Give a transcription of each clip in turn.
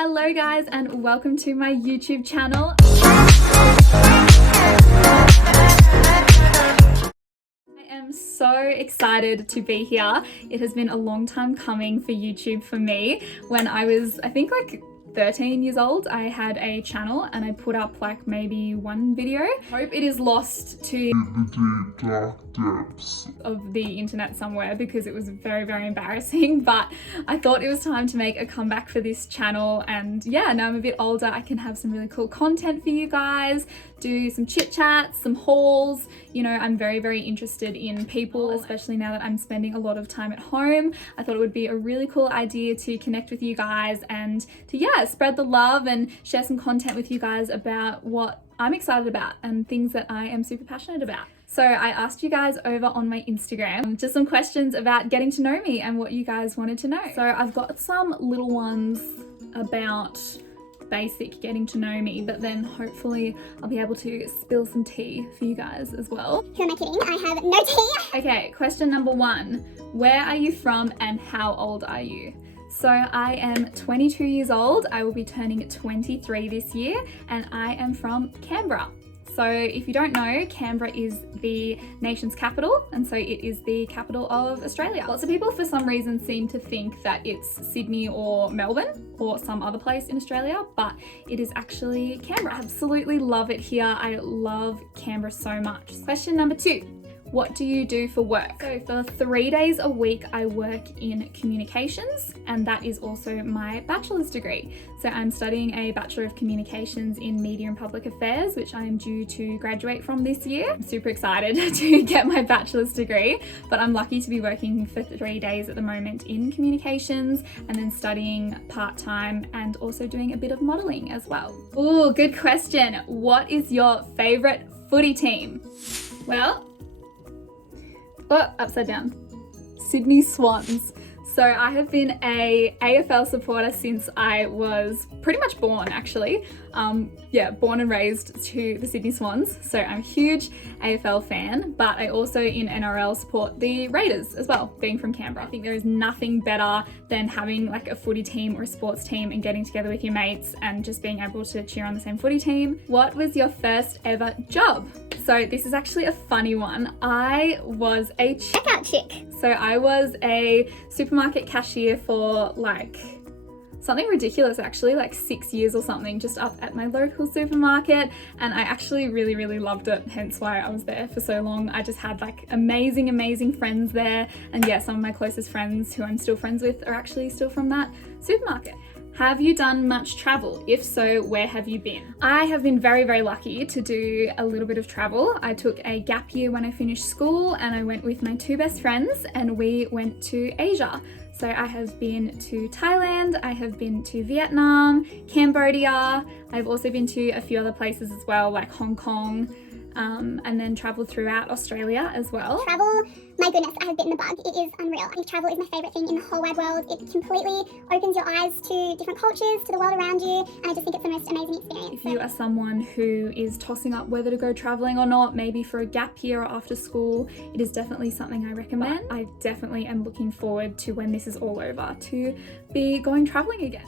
Hello guys and welcome to my YouTube channel. I am so excited to be here. It has been a long time coming for YouTube for me. When I was, I think like 13 years old, I had a channel and I put up like maybe one video. Hope it is lost to the deep dark depths of the internet somewhere because it was very, very embarrassing, but I thought it was time to make a comeback for this channel. And yeah, now I'm a bit older, I can have some really cool content for you guys, do some chit chats, some hauls. You know, I'm very, very interested in people, especially now that I'm spending a lot of time at home. I thought it would be a really cool idea to connect with you guys and to, yeah, spread the love and share some content with you guys about what I'm excited about and things that I am super passionate about. So I asked you guys over on my Instagram just some questions about getting to know me and what you guys wanted to know. So I've got some little ones about basic getting to know me, but then hopefully I'll be able to spill some tea for you guys as well. Who am I kidding? I have no tea. Okay, question number 1. Where are you from and how old are you? So I am 22 years old. I will be turning 23 this year and I am from Canberra. So if you don't know, Canberra is the nation's capital, and so it is the capital of Australia. Lots of people for some reason seem to think that it's Sydney or Melbourne or some other place in Australia, but it is actually Canberra. I absolutely love it here. I love Canberra so much. Question number 2. What do you do for work? So for 3 days a week, I work in communications, and that is also my bachelor's degree. So I'm studying a Bachelor of Communications in Media and Public Affairs, which I am due to graduate from this year. I'm super excited to get my bachelor's degree, but I'm lucky to be working for 3 days at the moment in communications and then studying part-time and also doing a bit of modeling as well. Ooh, good question. What is your favorite footy team? Well, upside down. Sydney Swans. So I have been a AFL supporter since I was pretty much born, actually. Born and raised to the Sydney Swans. So I'm a huge AFL fan, but I also in NRL support the Raiders as well, being from Canberra. I think there is nothing better than having like a footy team or a sports team and getting together with your mates and just being able to cheer on the same footy team. What was your first ever job? So this is actually a funny one. I was a Checkout chick. So I was a supermarket cashier for like something ridiculous, actually, like 6 years or something, just up at my local supermarket. And I actually really, really loved it, hence why I was there for so long. I just had like amazing, amazing friends there. And yeah, some of my closest friends who I'm still friends with are actually still from that supermarket. Have you done much travel? If so, where have you been? I have been very, very lucky to do a little bit of travel. I took a gap year when I finished school and I went with my 2 best friends and we went to Asia. So I have been to Thailand, I have been to Vietnam, Cambodia. I've also been to a few other places as well, like Hong Kong, and then traveled throughout Australia as well. Travel, my goodness, I have bitten the bug. It is unreal. I think travel is my favourite thing in the whole wide world. It completely opens your eyes to different cultures, to the world around you, and I just think it's the most amazing experience. If you are someone who is tossing up whether to go travelling or not, maybe for a gap year or after school, it is definitely something I recommend. I definitely am looking forward to when this is all over to be going travelling again.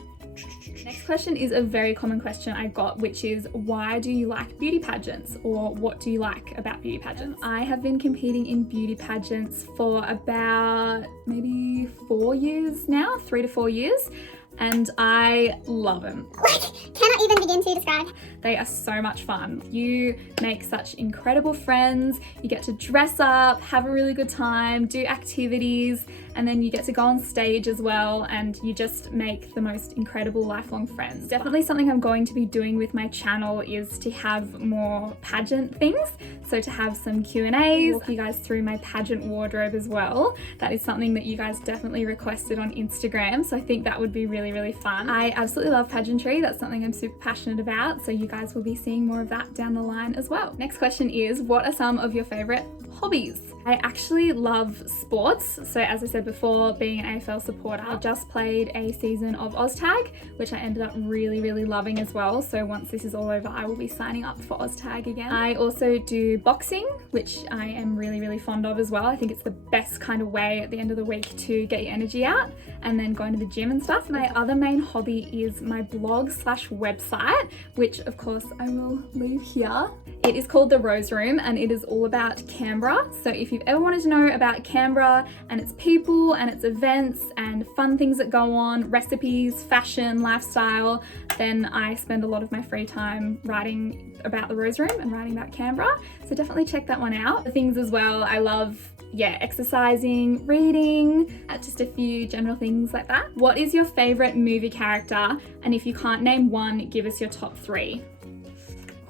Next question is a very common question I got, which is why do you like beauty pageants, or what do you like about beauty pageants? I have been competing in beauty pageants for about maybe 4 years now, 3 to 4 years. And I love them. Like, cannot even begin to describe. They are so much fun. You make such incredible friends, you get to dress up, have a really good time, do activities, and then you get to go on stage as well, and you just make the most incredible lifelong friends. Definitely something I'm going to be doing with my channel is to have more pageant things. So to have some Q&As, walk you guys through my pageant wardrobe as well. That is something that you guys definitely requested on Instagram, so I think that would be really, really fun. I absolutely love pageantry. That's something I'm super passionate about, so you guys will be seeing more of that down the line as well. Next question is, what are some of your favorite hobbies? I actually love sports. So as I said before, being an AFL supporter, I just played a season of OzTag, which I ended up really, really loving as well. So once this is all over, I will be signing up for OzTag again. I also do boxing, which I am really, really fond of as well. I think it's the best kind of way at the end of the week to get your energy out. and then going to the gym and stuff. My other main hobby is my blog/website, which of course I will leave here. It is called The Rose Room and it is all about Canberra. So if you've ever wanted to know about Canberra and its people and its events and fun things that go on, recipes, fashion, lifestyle, then I spend a lot of my free time writing about The Rose Room and writing about Canberra. So definitely check that one out. The things as well, I love exercising, reading, just a few general things like that. What is your favorite movie character? And if you can't name one, give us your top 3.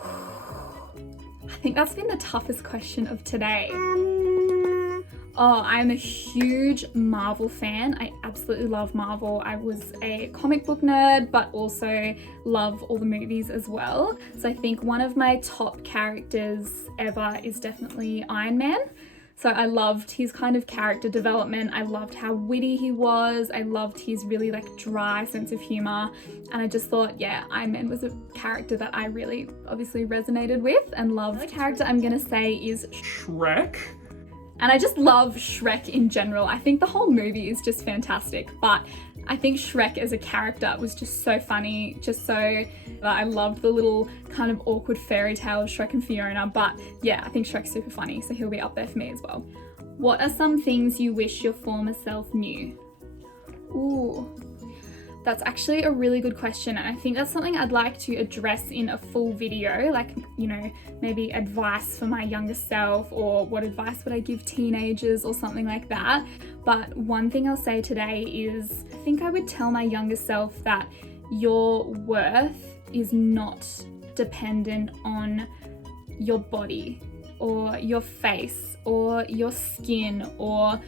I think that's been the toughest question of today. Oh, I'm a huge Marvel fan. I absolutely love Marvel. I was a comic book nerd, but also love all the movies as well. So I think one of my top characters ever is definitely Iron Man. So I loved his kind of character development. I loved how witty he was. I loved his really like dry sense of humor. And I just thought, yeah, Iron Man was a character that I really obviously resonated with and loved. The character I'm gonna say is Shrek. And I just love Shrek in general. I think the whole movie is just fantastic, but I think Shrek as a character was just so funny, I loved the little kind of awkward fairy tale Shrek and Fiona, but yeah, I think Shrek's super funny, so he'll be up there for me as well. What are some things you wish your former self knew? Ooh. That's actually a really good question, and I think that's something I'd like to address in a full video, like, you know, maybe advice for my younger self, or what advice would I give teenagers or something like that. But one thing I'll say today is I think I would tell my younger self that your worth is not dependent on your body or your face or your skin, or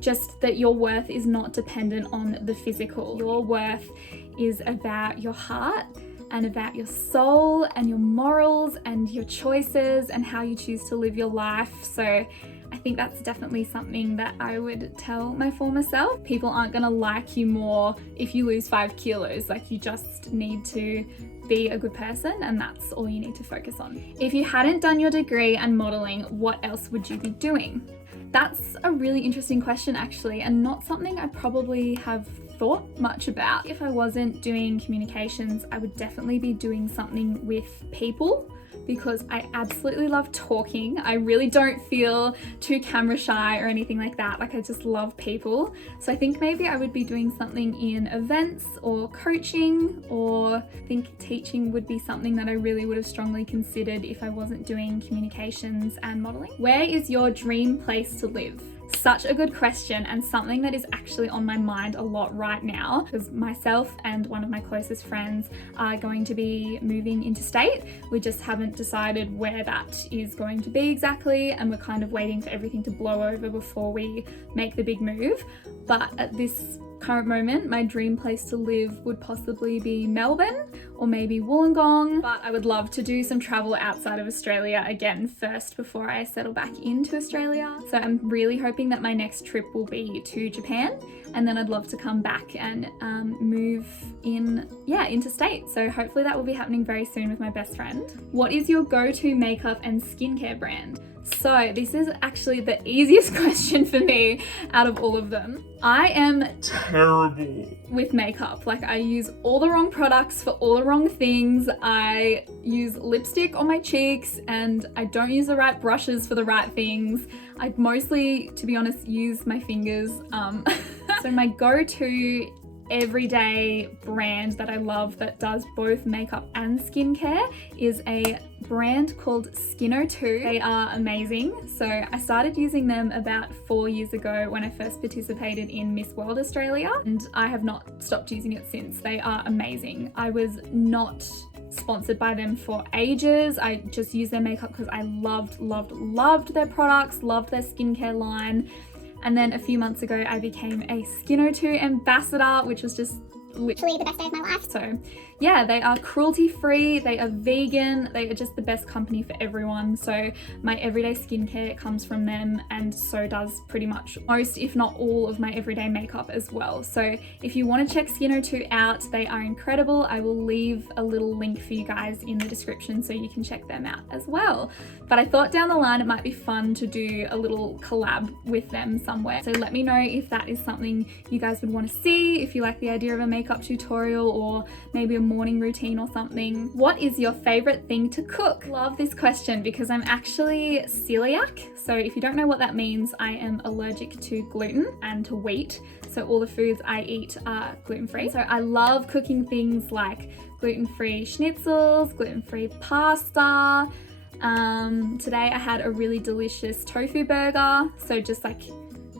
just that your worth is not dependent on the physical. Your worth is about your heart and about your soul and your morals and your choices and how you choose to live your life. So I think that's definitely something that I would tell my former self. People aren't gonna like you more if you lose 5 kilos. Like, you just need to be a good person, and that's all you need to focus on. If you hadn't done your degree and modeling, what else would you be doing? That's a really interesting question actually, and not something I probably have thought much about. If I wasn't doing communications, I would definitely be doing something with people, because I absolutely love talking. I really don't feel too camera shy or anything like that. Like, I just love people. So I think maybe I would be doing something in events or coaching, or I think teaching would be something that I really would have strongly considered if I wasn't doing communications and modeling. Where is your dream place to live? Such a good question, and something that is actually on my mind a lot right now, because myself and one of my closest friends are going to be moving interstate. We just haven't decided where that is going to be exactly, and we're kind of waiting for everything to blow over before we make the big move. But at this current moment, my dream place to live would possibly be Melbourne or maybe Wollongong, but I would love to do some travel outside of Australia again first before I settle back into Australia. So I'm really hoping that my next trip will be to Japan, and then I'd love to come back and move interstate. So hopefully that will be happening very soon with my best friend. What is your go-to makeup and skincare brand? So this is actually the easiest question for me out of all of them. I am terrible with makeup. Like, I use all the wrong products for all the wrong things. I use lipstick on my cheeks and I don't use the right brushes for the right things. I mostly, to be honest, use my fingers. So my go-to everyday brand that I love that does both makeup and skincare is a brand called Skin02. They are amazing. So I started using them about 4 years ago when I first participated in Miss World Australia, and I have not stopped using it since. They are amazing. I was not sponsored by them for ages. I just used their makeup because I loved their products, loved their skincare line. And then a few months ago, I became a Skin02 ambassador, which was just literally the best day of my life. So yeah, they are cruelty free, they are vegan, they are just the best company for everyone. So my everyday skincare comes from them, and so does pretty much most, if not all, of my everyday makeup as well. So if you want to check Skin02 out, they are incredible. I will leave a little link for you guys in the description so you can check them out as well. But I thought down the line it might be fun to do a little collab with them somewhere. So let me know if that is something you guys would want to see, if you like the idea of a makeup tutorial or maybe a morning routine or something. What is your favorite thing to cook? Love this question because I'm actually celiac. So if you don't know what that means, I am allergic to gluten and to wheat. So all the foods I eat are gluten-free. So I love cooking things like gluten-free schnitzels, gluten-free pasta. Today I had a really delicious tofu burger. So just like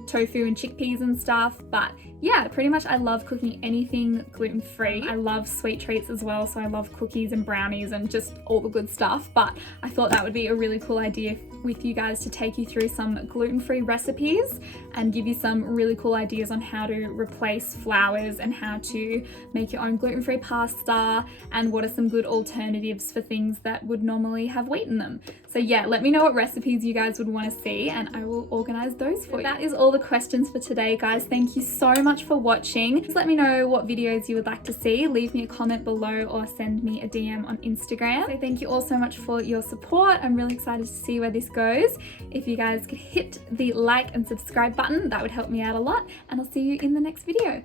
tofu and chickpeas and stuff. But yeah, pretty much I love cooking anything gluten-free. I love sweet treats as well, so I love cookies and brownies and just all the good stuff. But I thought that would be a really cool idea with you guys to take you through some gluten-free recipes and give you some really cool ideas on how to replace flours and how to make your own gluten-free pasta and what are some good alternatives for things that would normally have wheat in them. So yeah, let me know what recipes you guys would want to see and I will organize those for you. That is all the questions for today, guys. Thank you so much for watching. Just let me know what videos you would like to see. Leave me a comment below or send me a DM on Instagram. So thank you all so much for your support. I'm really excited to see where this goes. If you guys could hit the like and subscribe button, that would help me out a lot, and I'll see you in the next video.